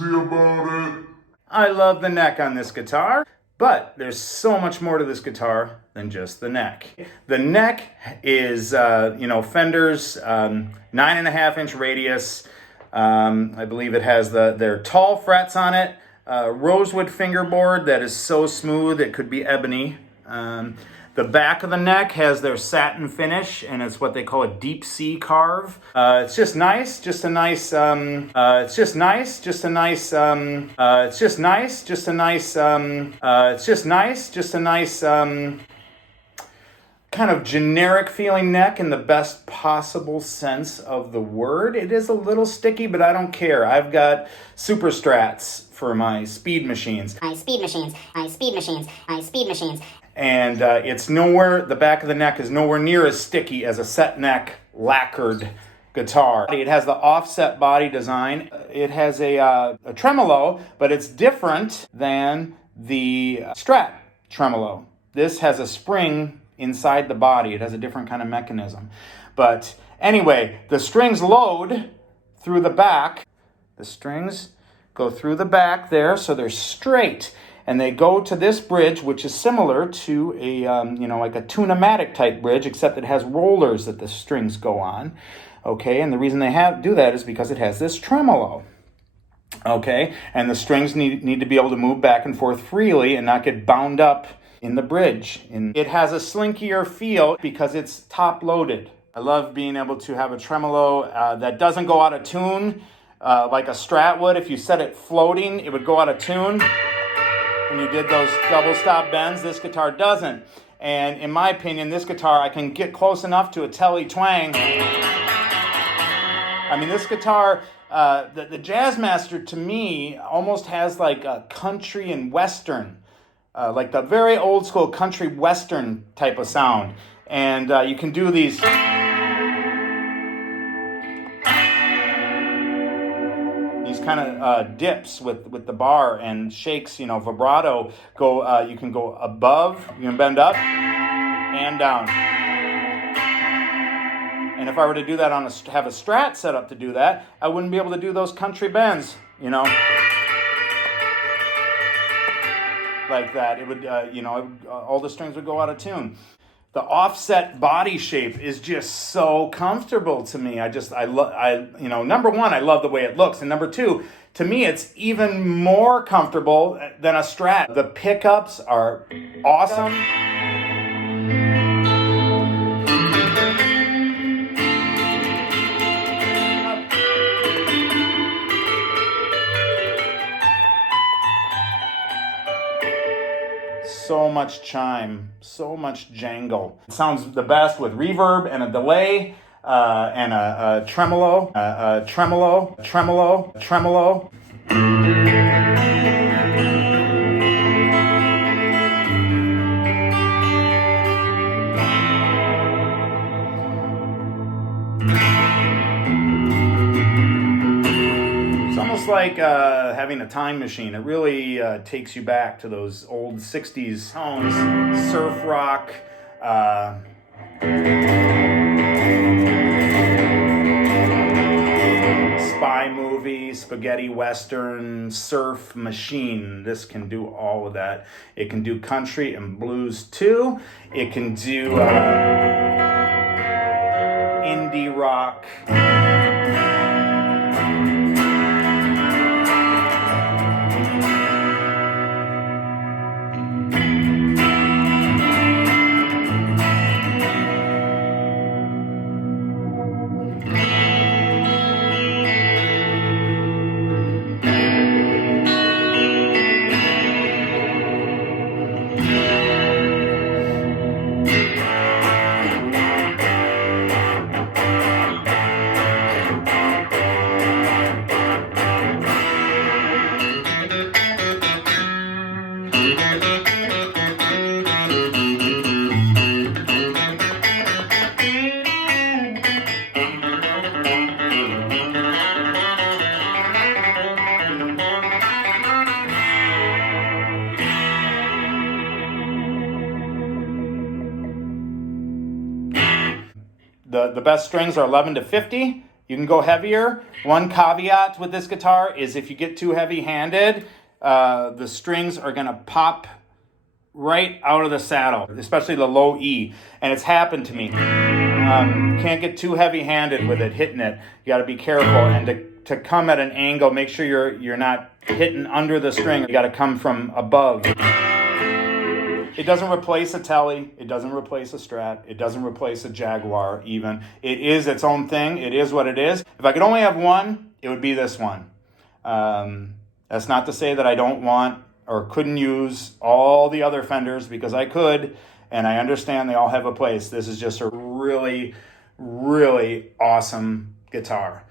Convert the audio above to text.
crazy about it. I love the neck on this guitar, but there's so much more to this guitar than just the neck. The neck is, Fender's 9.5-inch radius. I believe it has their tall frets on it, rosewood fingerboard that is so smooth it could be ebony. The back of the neck has their satin finish, and it's what they call a deep sea carve. It's just nice, just a nice, it's just nice, just a nice, it's just nice, just a nice, it's just nice, just a nice, kind of generic feeling neck in the best possible sense of the word. It is a little sticky, but I don't care. I've got super strats for my speed machines. And it's nowhere, the back of the neck is nowhere near as sticky as a set neck lacquered guitar. It has the offset body design. It has a tremolo, but it's different than the Strat tremolo. This has a spring inside the body. It has a different kind of mechanism. But anyway, the strings load through the back. The strings go through the back there, so they're straight. And they go to this bridge, which is similar to a, like a tune-o-matic type bridge, except it has rollers that the strings go on. Okay, and the reason they do that is because it has this tremolo. Okay, and the strings need to be able to move back and forth freely and not get bound up in the bridge. It has a slinkier feel because it's top-loaded. I love being able to have a tremolo that doesn't go out of tune like a Strat would. If you set it floating, it would go out of tune. When you did those double stop bends, this guitar doesn't. And in my opinion, this guitar, I can get close enough to a telly twang. I mean, this guitar, the Jazzmaster to me almost has like a country and western, like the very old school country western type of sound. And you can do these kind of dips with the bar and shakes, vibrato. You can go above, you can bend up and down. And if I were to do that have a Strat set up to do that, I wouldn't be able to do those country bends, like that. It would, all the strings would go out of tune. The offset body shape is just so comfortable to me. Number one, I love the way it looks. And number two, to me, it's even more comfortable than a Strat. The pickups are awesome. So much chime, so much jangle. It sounds the best with reverb and a delay and a tremolo. Like having a time machine. It really takes you back to those old 60s tones, surf rock, spy movie, spaghetti western, surf machine. This can do all of that. It can do country and blues too. It can do indie rock. The best strings are 11 to 50 You can go heavier. One caveat with this guitar is if you get too heavy-handed, the strings are going to pop right out of the saddle, especially the low E. And it's happened to me. Can't get too heavy-handed with it, hitting it. You got to be careful. And to come at an angle, make sure you're not hitting under the string. You got to come from above. It doesn't replace a Tele. It doesn't replace a Strat. It doesn't replace a Jaguar even. It is its own thing. It is what it is. If I could only have one, it would be this one. That's not to say that I don't want or couldn't use all the other Fenders, because I could, and I understand they all have a place. This is just a really, really awesome guitar.